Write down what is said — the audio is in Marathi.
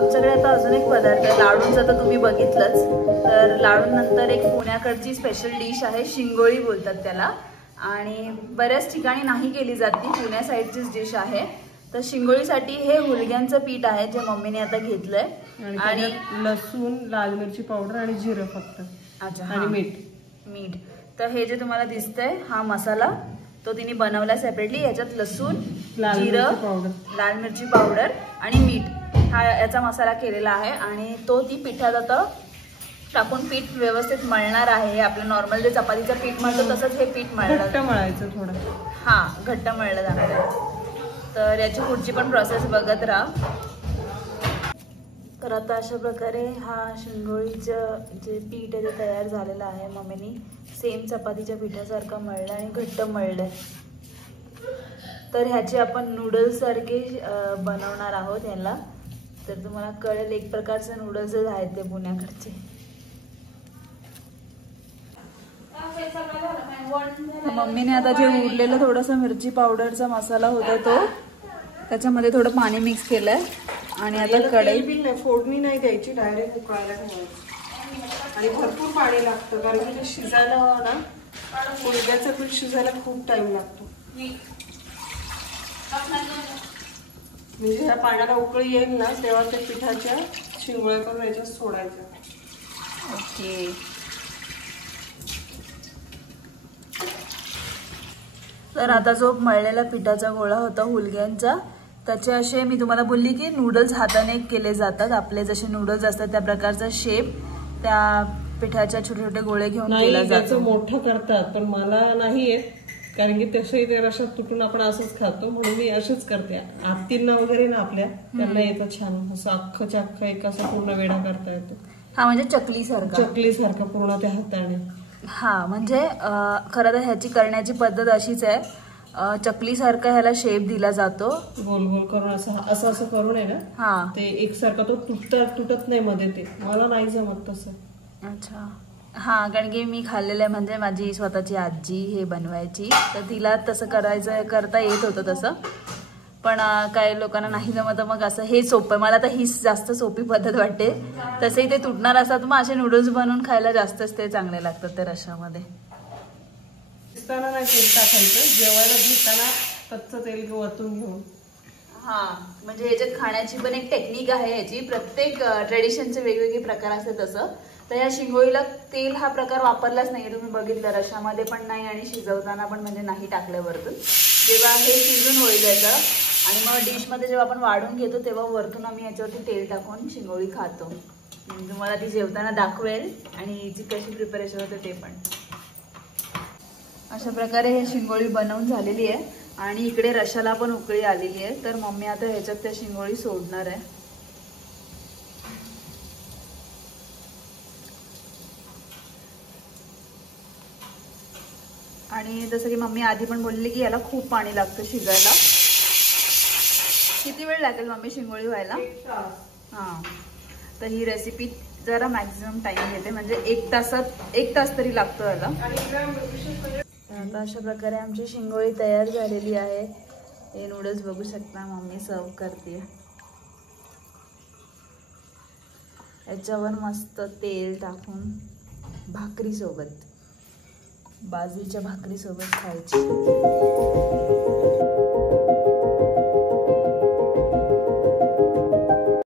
आमच्याकडे आता अजून एक पदार्थ आहे लाडूंचा, तर तुम्ही बघितलंच. तर लाडूंनंतर एक पुण्याकडची स्पेशल डिश आहे, शिंगोळी बोलतात त्याला, आणि बऱ्याच ठिकाणी नाही केली जाते, पुण्या साईडचीच डिश आहे. तर शिंगोळीसाठी हे हुलग्यांचं पीठ आहे जे मम्मीने आता घेतलंय, आणि लसूण, लाल मिरची पावडर आणि जिरं फक्त. अच्छा, आणि मीठ. तर हे जे तुम्हाला दिसतंय हा मसाला तो तिने बनवला सेपरेटली. याच्यात लसूण, जिरं, लाल मिरची पावडर आणि मीठ हा याचा मसाला केलेला आहे, आणि तो ती पिठात आता टाकून पीठ व्यवस्थित मळणार आहे. आपलं नॉर्मल जे चपातीचं पीठ मळतो तसंच हे पीठ मळायचं थोडं. हा, घट्ट मळलं जाणार आहे. तर याची पुढची पण प्रोसेस बघत राहा. तर आता अशा प्रकारे हा शिंगोळीचं जे पीठ आहे ते तयार झालेलं आहे. मम्मीनी सेम चपातीच्या पिठासारखं मळलं आणि घट्ट मळलं. तर ह्याची आपण नूडल्स सारखे बनवणार आहोत ह्याला. तर तुम्हाला कळेल, एक प्रकारचे नूडल्सच आहेत ते पुण्याकडचे. मम्मीने आता जे उरलेलं थोडंसं मिरची पावडरचा मसाला होता तो त्याच्यामध्ये थोडं पाणी मिक्स केलंय, आणि आता कढई फोडणी नाही द्यायची, डायरेक्ट उकळायला ठेवायची. आणि भरपूर पाणी लागतं, कारण की ते शिजायला ना, मुलग्याचं पीठ शिजायला खूप टाइम लागतो. म्हणजे ह्या पाण्याला उकळी येईल ना, तेव्हा त्या पिठाच्या शिंगोळ्या करून याच्यात सोडायच्या. ओके. तर आता जो मळलेला पिठाचा गोळा होता हुलग्यांचा, त्याचे असे मी तुम्हाला बोलली की नूडल्स हाताने केले जातात. आपले जसे नूडल्स असतात त्या प्रकारचा शेप त्या पिठाच्या छोटे छोटे गोळे घेऊन केला जातो. मोठं करतात, पण मला नाही येत, कारण की तसंही ते रशात तुटून आपण असंच खातो, म्हणून मी असेच करते. आत्तींना वगैरे ना आपल्या, त्यांना येतं छान असं अख्खच्या अख्खं एक असं पूर्ण वेढा करता येतो. हा, म्हणजे चकलीसारखं पूर्ण त्या हाताने. हा, म्हणजे खरं तर ह्याची करण्याची पद्धत अशीच आहे. चकलीसारखा ह्याला शेप दिला जातो, गोल गोल करून असं असं करून आहे ना. हा, ते एकसारखा तो तुटत नाही मध्ये, ते मला नाही जमत तसं. अच्छा. हा, कारण की मी खाल्लेलं आहे, म्हणजे माझी स्वतःची आजी हे बनवायची, तर तिला तसं करता येत होतं तसं. पण काही लोकांना नाही जमत, मग असं हे सोपं. मला तर हीच जास्त सोपी पद्धत वाटते. तसेही ते तुटणार असतात, मग असे नूडल्स बनवून खायला जास्तच ते चांगले लागतात ते रशामध्ये. शिजताना नाही तेल टाकायचं, जेवायला घेताना कच्चं तेल वरतून घेऊन. हा, म्हणजे याच्यात खाण्याची पण एक टेक्निक आहे याची. प्रत्येक ट्रेडिशनचे वेगवेगळे प्रकार असतात तसं. तर या शिंगोळीला तेल हा प्रकार वापरलाच नाही, तुम्ही बघितलं, रशामध्ये पण नाही आणि शिजवताना पण म्हणजे नाही टाकलं वरतून. जेव्हा हे शिजून होईल याचं आणि मग डिशमध्ये जेव्हा आपण वाढून घेतो तेव्हा वरतून आम्ही याच्यावरती तेल टाकून शिंगोळी खातो. तुम्हाला ती जेवताना दाखवेल आणि हिची कशी प्रिपरेशन होते ते पण. अशा प्रकारे हे शिंगोळी बनवून झालेली आहे, आणि इकडे रशाला पण उकळी आलेली आहे. तर मम्मी आता ह्याच्यात त्या शिंगोळी सोडणार आहे. आणि जसं की मम्मी आधी पण बोलली की याला खूप पाणी लागतं शिजायला. किती वेळ लागेल मम्मी शिंगोळी व्हायला? 1 तास. हां, तर ही रेसिपी जरा मॅक्झिमम टाइम घेते, म्हणजे 1 तास तरी लागतो याला. आता अशा प्रकारे आमची शिंगोळी तयार झालेली आहे. हे नूडल्स बघू शकता, मम्मी सर्व करते. याच्यावर मस्त तेल टाकून भाकरीसोबत, बाजरीच्या भाकरीसोबत खायची.